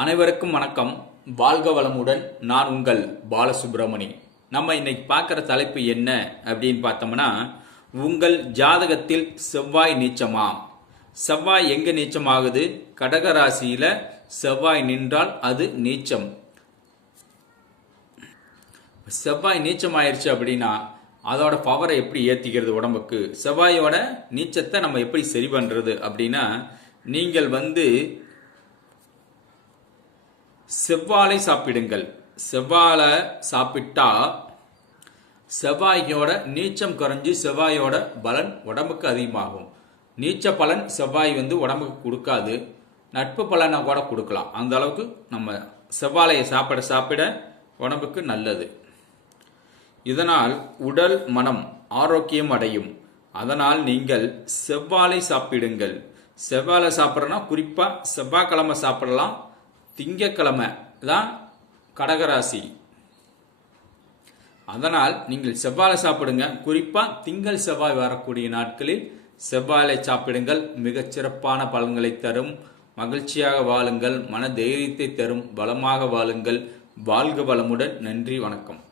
அனைவருக்கும் வணக்கம். வாழ்க வளமுடன். நான் உங்கள் பாலசுப்ரமணி. நம்ம இன்னைக்கு பார்க்குற தலைப்பு என்ன அப்படின்னு பார்த்தோம்னா, உங்கள் ஜாதகத்தில் செவ்வாய் நீச்சமா? செவ்வாய் எங்கே நீச்சமாகுது? கடகராசியில் செவ்வாய் நின்றால் அது நீச்சம். செவ்வாய் நீச்சம் ஆயிடுச்சு அப்படின்னா அதோட பவரை எப்படி ஏற்றிக்கிறது உடம்புக்கு? செவ்வாயோட நீச்சத்தை நம்ம எப்படி சரி பண்ணுறது அப்படின்னா, நீங்கள் செவ்வாழை சாப்பிடுங்கள். செவ்வாழை சாப்பிட்டா செவ்வாயோட நீச்சம் குறைஞ்சி செவ்வாயோட பலன் உடம்புக்கு அதிகமாகும். நீச்ச பலன் செவ்வாய் உடம்புக்கு கொடுக்காது, நட்பு பலனை கூட கொடுக்கலாம். அந்த அளவுக்கு நம்ம செவ்வாழையை சாப்பிட சாப்பிட உடம்புக்கு நல்லது. இதனால் உடல் மனம் ஆரோக்கியம் அடையும். அதனால் நீங்கள் செவ்வாழை சாப்பிடுங்கள். செவ்வாழை சாப்பிட்றோன்னா குறிப்பாக செவ்வாய்க்கிழமை சாப்பிடலாம். திங்கக்கிழமை தான் கடகராசி. அதனால் நீங்கள் செவ்வாழை சாப்பிடுங்க. குறிப்பாக திங்கள் செவ்வாய் வரக்கூடிய நாட்களில் செவ்வாழை சாப்பிடுங்கள். மிகச்சிறப்பான பலன்களை தரும். மகிழ்ச்சியாக வாழுங்கள். மன தைரியத்தை தரும். பலமாக வாழுங்கள். வாழ்க வளமுடன். நன்றி, வணக்கம்.